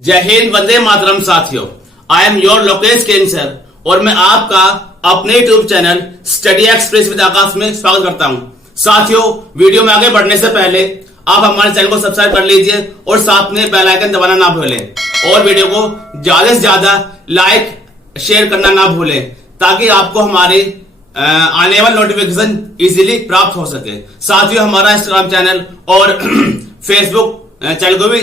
जय हिंद, वंदे मातरम साथियों। आई एम योर लोकेश कैंसर और मैं आपका अपने YouTube channel Study Express with Akash में स्वागत करता हूं। साथियों, वीडियो में आगे बढ़ने से पहले आप हमारे चैनल को सब्सक्राइब कर लीजिए और साथ में बेल आइकन दबाना ना भूलें और वीडियो को ज्यादा से ज्यादा लाइक शेयर करना ना भूलें ताकि आपको हमारे आने वाले नोटिफिकेशन इजीली प्राप्त हो सके। साथियों, हमारा इंस्टाग्राम चैनल और फेसबुक चैनल को भी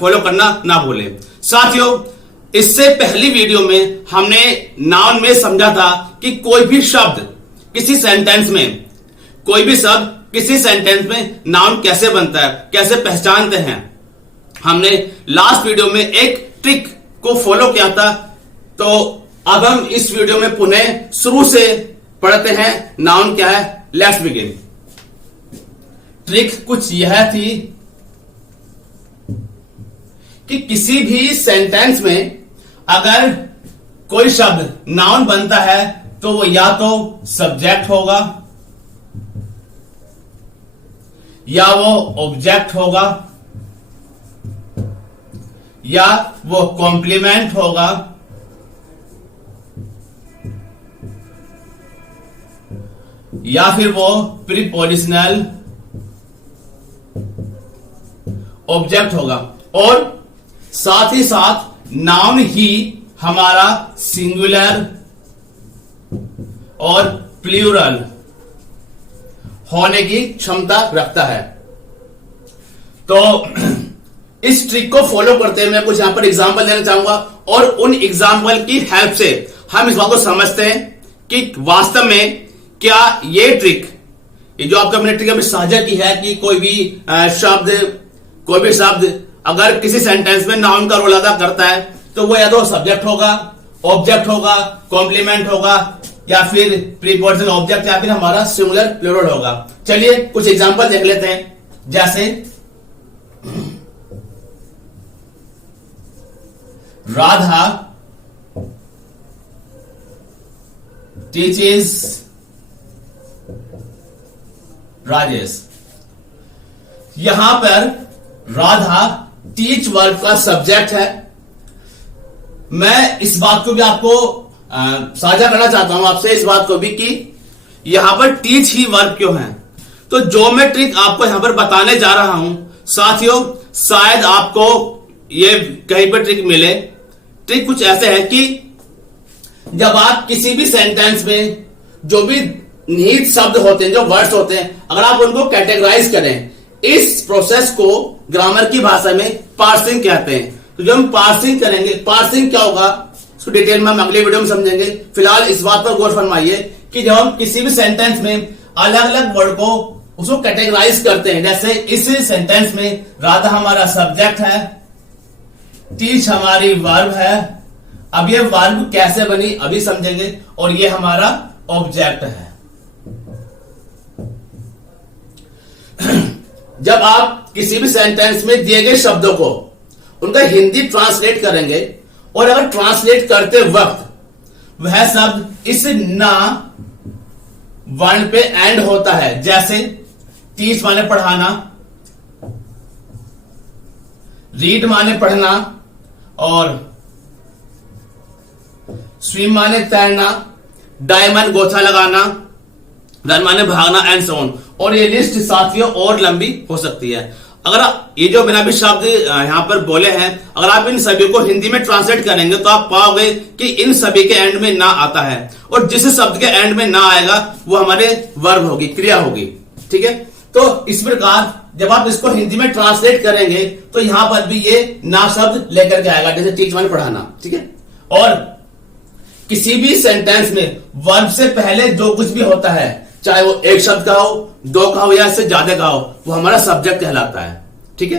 फॉलो करना ना भूलें। साथियों, इससे पहली वीडियो में हमने नाउन में समझा था कि कोई भी शब्द किसी सेंटेंस में, कोई भी शब्द किसी सेंटेंस में नाउन कैसे बनता है, कैसे पहचानते हैं। हमने लास्ट वीडियो में एक ट्रिक को फॉलो किया था, तो अब हम इस वीडियो में पुनः शुरू से पढ़ते हैं नाउन क्या है। Let's begin. ट्रिक कुछ यह थी कि किसी भी सेंटेंस में अगर कोई शब्द नाउन बनता है तो वो या तो सब्जेक्ट होगा, या वो ऑब्जेक्ट होगा, या वो कॉम्प्लीमेंट होगा, या फिर वो प्रीपोजिशनल ऑब्जेक्ट होगा। और साथ ही साथ नाउन ही हमारा सिंगुलर और प्लूरल होने की क्षमता रखता है। तो इस ट्रिक को फॉलो करते हुए मैं कुछ यहां पर एग्जांपल देना चाहूंगा और उन एग्जांपल की हेल्प से हम इस बात को समझते हैं कि वास्तव में क्या ये ट्रिक, ये जो आपका मैंने ट्रिक अभी साझा की है कि कोई भी शब्द अगर किसी सेंटेंस में नाउन का रोल अदा करता है तो वो या तो सब्जेक्ट होगा, ऑब्जेक्ट होगा, कॉम्प्लीमेंट होगा, या फिर प्रीपोजिशनल ऑब्जेक्ट, या फिर हमारा सिंगुलर प्लूरल होगा। चलिए कुछ एग्जांपल देख लेते हैं। जैसे राधा टीचेस राजेश। यहां पर राधा टीच वर्ब का सब्जेक्ट है। मैं इस बात को भी आपको साझा करना चाहता हूं आपसे, इस बात को भी कि यहां पर टीच ही वर्ब क्यों है। तो जो मैं ट्रिक आपको यहां पर बताने जा रहा हूं साथियों, शायद आपको ये कहीं पर ट्रिक मिले। ट्रिक कुछ ऐसे है कि जब आप किसी भी सेंटेंस में जो भी निहित शब्द होते हैं, जो वर्ड्स होते हैं, अगर आप उनको कैटेगराइज करें, इस प्रोसेस को ग्रामर की भाषा में पार्सिंग कहते हैं। तो जब हम पार्सिंग करेंगे, पार्सिंग क्या होगा उसको डिटेल में हम अगले वीडियो में समझेंगे। फिलहाल इस बात पर गौर फरमाइए कि जब हम किसी भी सेंटेंस में अलग अलग वर्ड को उसको कैटेगराइज करते हैं, जैसे इस सेंटेंस में राधा हमारा सब्जेक्ट है, टीच हमारी वर्ब है। अब ये वर्ब कैसे बनी अभी समझेंगे, और ये हमारा ऑब्जेक्ट है। जब आप किसी भी सेंटेंस में दिए गए शब्दों को उनका हिंदी ट्रांसलेट करेंगे और अगर ट्रांसलेट करते वक्त वह शब्द इस ना वर्ण पे एंड होता है, जैसे टीच माने पढ़ाना, रीड माने पढ़ना, और स्विम माने तैरना, डाई माने गोथा लगाना, रन माने भागना, एंड सो ऑन। और ये लिस्ट साथियों और लंबी हो सकती है। अगर ये जो मैंने अभी शब्द यहां पर बोले हैं, अगर आप इन सभी को हिंदी में ट्रांसलेट करेंगे तो आप पाओगे कि इन सभी के एंड में ना आता है, और जिस शब्द के एंड में ना आएगा वो हमारे वर्ब होगी, क्रिया होगी। ठीक है, तो इस प्रकार जब आप इसको हिंदी में ट्रांसलेट करेंगे तो यहां पर भी ये ना शब्द लेकर के आएगा, जैसे टीच माने पढ़ाना। ठीक है, और किसी भी सेंटेंस में वर्ब से पहले जो कुछ भी होता है, चाहे वो एक शब्द का हो, दो का हो, या इससे ज्यादा का हो, वो हमारा सब्जेक्ट कहलाता है। ठीक है,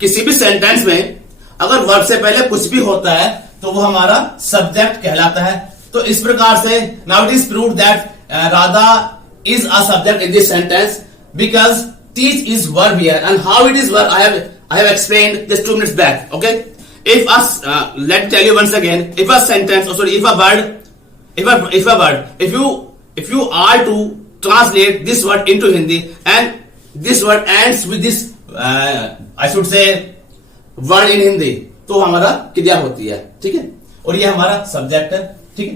किसी भी सेंटेंस में अगर वर्ब से पहले कुछ भी होता है तो वो हमारा सब्जेक्ट कहलाता है। तो इस प्रकार से now it is proved that Radha is a subject in this sentence because teach is verb here, and how it is verb I have explained just 2 minutes back. Okay, if us let me tell you once again, if a sentence, if you are to translate this word into Hindi and this word ends with this I should say word in Hindi, तो हमारा क्रिया होती है, ठीक है। और ये हमारा सब्जेक्ट है, ठीक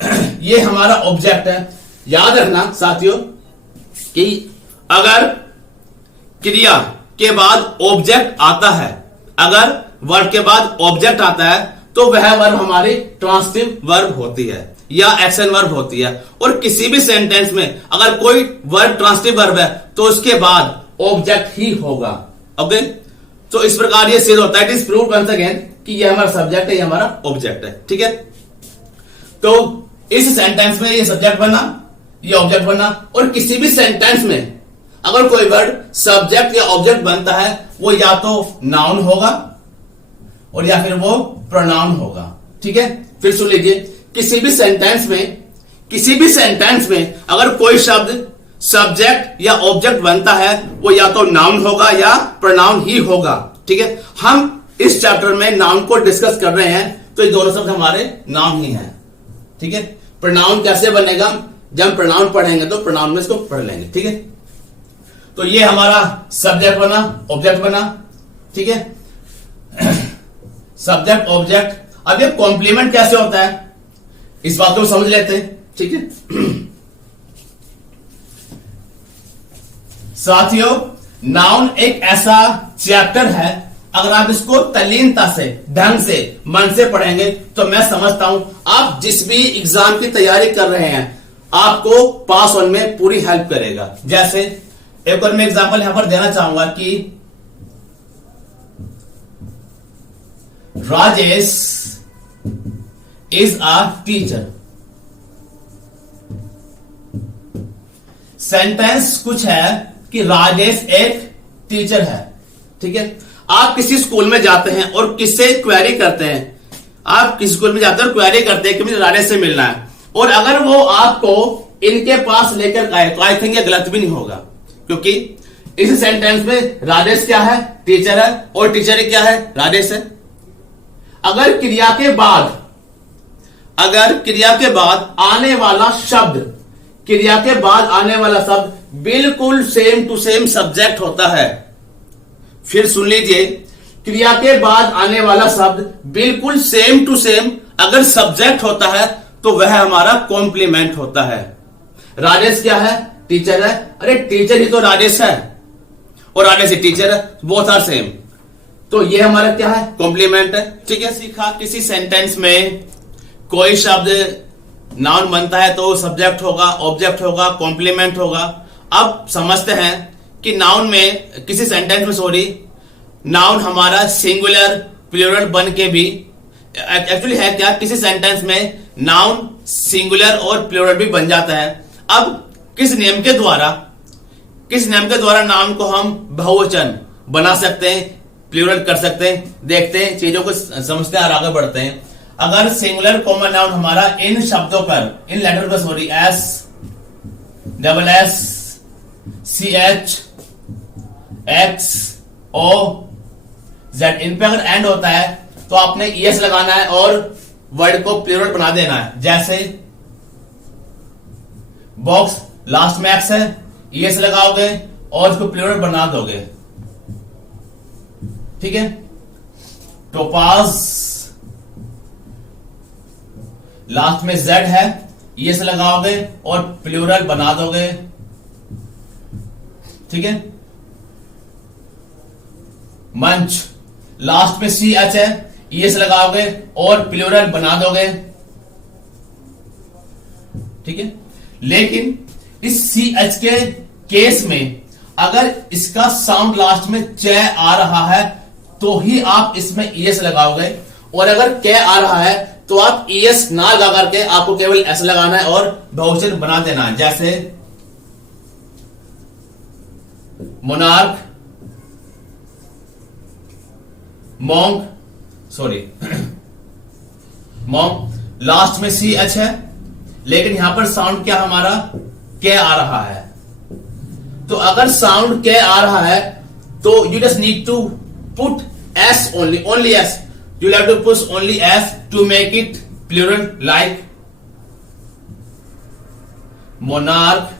है। ये हमारा ऑब्जेक्ट है। याद रखना साथियों कि अगर क्रिया के बाद ऑब्जेक्ट आता है, अगर वर्ब के बाद ऑब्जेक्ट आता है तो वह वर्ब हमारी ट्रांसिटिव वर्ब होती है या एक्शन वर्ब होती है। और किसी भी सेंटेंस में अगर कोई वर्ब ट्रांसिटिव वर्ब है तो उसके बाद ऑब्जेक्ट ही होगा। ओके, तो इस प्रकार ये सिद्ध होता है, it is proved once again कि ये हमारा सब्जेक्ट है, ये हमारा ऑब्जेक्ट है, ठीक है। तो इस सेंटेंस में ये सब्जेक्ट बना, ये ऑब्जेक्ट बना। और किसी भी सेंटेंस में अगर कोई वर्ड सब्जेक्ट या ऑब्जेक्ट बनता है वो या तो नाउन होगा और या फिर वो प्रोनाउन होगा, ठीक है। फिर सुन लीजिए, किसी भी सेंटेंस में अगर कोई शब्द सब्जेक्ट या ऑब्जेक्ट बनता है वो या तो नाउन होगा या प्रोनाउन ही होगा, ठीक है। हम इस चैप्टर में नाउन को डिस्कस कर रहे हैं तो ये दोनों शब्द हमारे नाउन ही हैं, ठीक है। प्रोनाउन कैसे बनेगा, जब प्रोनाउन पढ़ेंगे तो प्रोनाउन में इसको पढ़ लेंगे, ठीक है। तो ये हमारा सब्जेक्ट बना, ऑब्जेक्ट बना, ठीक है। Subject object. अब ये कॉम्प्लीमेंट कैसे होता है इस बात को समझ लेते हैं, ठीक है। साथियों, नाउन एक ऐसा चैप्टर है, अगर आप इसको तल्लीनता से, ढंग से, मन से पढ़ेंगे तो मैं समझता हूं आप जिस भी एग्जाम की तैयारी कर रहे हैं आपको पास होने में पूरी हेल्प करेगा। जैसे एक और मैं एग्जांपल यहां पर देना चाहूंगा कि Rajesh is a teacher. Sentence कुछ है कि राजेश एक टीचर है, ठीक है। आप किसी स्कूल में जाते हैं और किससे क्वेरी करते हैं, आप किसी स्कूल में जाते हैं और क्वेरी करते हैं कि मुझे राजेश से मिलना है, और अगर वो आपको इनके पास लेकर आए तो आई थिंक ये गलत भी नहीं होगा, क्योंकि इस सेंटेंस में राजेश क्या है, टीचर है, और टीचर क्या है, राजेश है। अगर क्रिया के बाद आने वाला शब्द बिल्कुल सेम टू सेम सब्जेक्ट होता है, फिर सुन लीजिए, क्रिया के बाद आने वाला शब्द बिल्कुल सेम टू सेम अगर सब्जेक्ट होता है तो वह हमारा कॉम्प्लीमेंट होता है। राजेश क्या है, टीचर है। अरे टीचर ही तो राजेश है और राजेश ही टीचर है, बोथ आर सेम, तो ये हमारा क्या है, कॉम्प्लीमेंट है, ठीक है। सीखा किसी सेंटेंस में कोई शब्द नाउन बनता है तो सब्जेक्ट होगा, ऑब्जेक्ट होगा, कॉम्प्लीमेंट होगा। अब समझते हैं कि नाउन में, किसी सेंटेंस में नाउन हमारा सिंगुलर प्लूरल बन के भी एक्चुअली है क्या, किसी सेंटेंस में नाउन सिंगुलर और प्लूरल भी बन जाता है। अब किस नियम के द्वारा नाउन को हम बहुवचन बना सकते हैं, प्लूरल कर सकते हैं, देखते हैं, चीजों को समझते हैं और आगे बढ़ते हैं। अगर सिंगुलर कॉमन नाउन हमारा इन शब्दों पर, इन लेटर पर S, double S, C H, X, O, Z, इन पे अगर एंड होता है तो आपने ईएस लगाना है और वर्ड को प्लूरल बना देना है। जैसे बॉक्स लास्ट में एक्स है, ईएस लगाओगे और इसको प्लूरल बना दोगे, ठीक है। टोपाज लास्ट में जेड है, ईएस लगाओगे और प्लूरल बना दोगे, ठीक है। मंच लास्ट में सी एच है, ईएस लगाओगे और प्लूरल बना दोगे, ठीक है। लेकिन इस सी एच के केस में अगर इसका साउंड लास्ट में च आ रहा है तो ही आप इसमें ईएस लगाओगे, और अगर क आ रहा है तो आप ईएस ना लगा करके आपको केवल एस लगाना है और बहुवचन बना देना है। जैसे मोनार्क, मॉन्क, मॉन्क लास्ट में सी एच है, लेकिन यहां पर साउंड क्या हमारा के आ रहा है। तो अगर साउंड के आ रहा है तो you just need to put S only S, you have to push only s to make it plural, like monarch,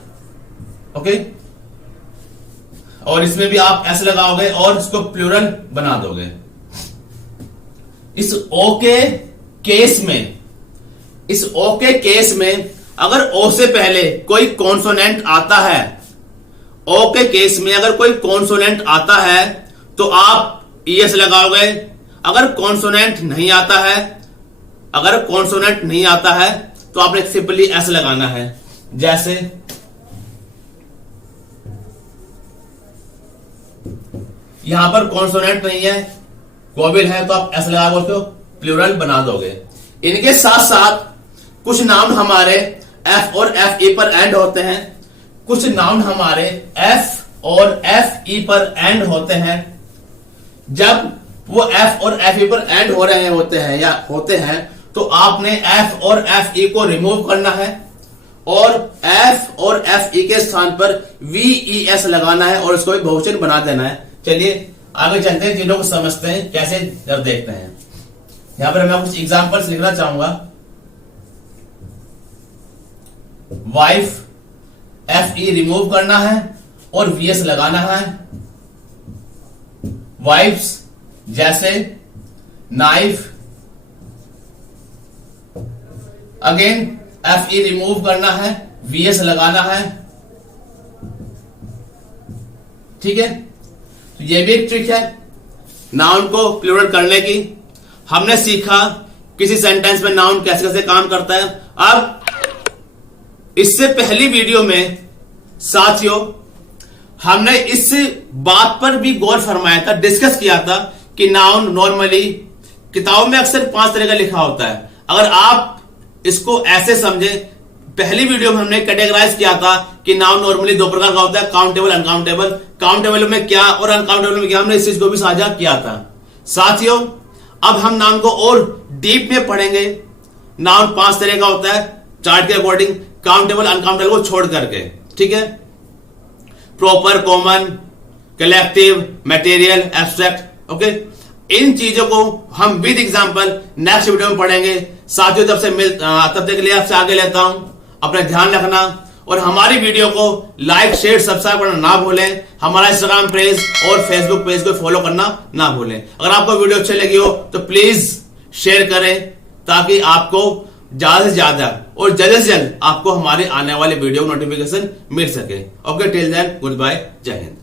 okay। और इसमें भी आप s लगाओगे और इसको प्लूरल बना दोगे, इस ओके केस में अगर ओ से पहले कोई कॉन्सोनेंट आता है, ओके केस में अगर कोई कॉन्सोनेंट आता है तो आप ईएस लगाओगे। अगर कॉन्सोनेंट नहीं आता है तो आपने सिंपली एस लगाना है। जैसे यहां पर कॉन्सोनेंट नहीं है, वोवेल है, तो आप एस लगाओगे, उसको प्लूरल बना दोगे। इनके साथ साथ कुछ नाउन हमारे एफ और एफ ई पर एंड होते हैं, कुछ नाउन हमारे एफ और एफ ई पर एंड होते हैं। जब वो एफ और एफ ई पर एंड हो रहे होते हैं तो आपने एफ और एफ ई को रिमूव करना है और एफ और एफ ई के स्थान पर वी ई एस लगाना है और उसको भी बहुवचन बना देना है। चलिए आगे चलते हैं, चीजों को समझते हैं कैसे, जब देखते हैं। यहां पर मैं कुछ एग्जांपल्स लिखना चाहूंगा। वाइफ, एफ ई रिमूव करना है और वी एस लगाना है। वाइफ्स जैसे knife, again F E remove करना है, वी एस लगाना है। ठीक है, तो ये भी एक ट्रिक है नाउन को प्लूरल करने की। हमने सीखा किसी सेंटेंस में नाउन कैसे कैसे काम करता है। अब इससे पहली वीडियो में साथियों हमने इस बात पर भी गौर फरमाया था, डिस्कस किया था कि नाउन नॉर्मली किताबों में अक्सर 5 तरह का लिखा होता है। अगर आप इसको ऐसे समझे, पहली वीडियो में हमने कैटेगराइज किया था कि नाउन नॉर्मली 2 प्रकार का होता है, काउंटेबल, अनकाउंटेबल। काउंटेबल में क्या और अनकाउंटेबल में क्या, हमने इस चीज को भी साझा किया था। साथियों अब हम नाउन को और डीप में पढ़ेंगे। नाउन 5 तरह का होता है चार्ट के अकॉर्डिंग, काउंटेबल अनकाउंटेबल को छोड़ करके। ठीक है, proper, common, collective, material, abstract. Okay, इन चीजों को हम विद एग्जांपल नेक्स्ट वीडियो में पढ़ेंगे। साथियों तब तक के लिए आपसे आगे लेता हूं, अपना ध्यान रखना और हमारी वीडियो को लाइक, शेयर, सब्सक्राइब करना ना भूलें। हमारा इंस्टाग्राम पेज और फेसबुक पेज को फॉलो करना ना भूलें। अगर आपको वीडियो अच्छी लगी हो तो प्लीज शेयर करें ताकि आपको ज्यादा से ज्यादा और जल्द से जल्द आपको हमारे आने वाले वीडियो नोटिफिकेशन मिल सके। Okay, till then good bye, जय हिंद।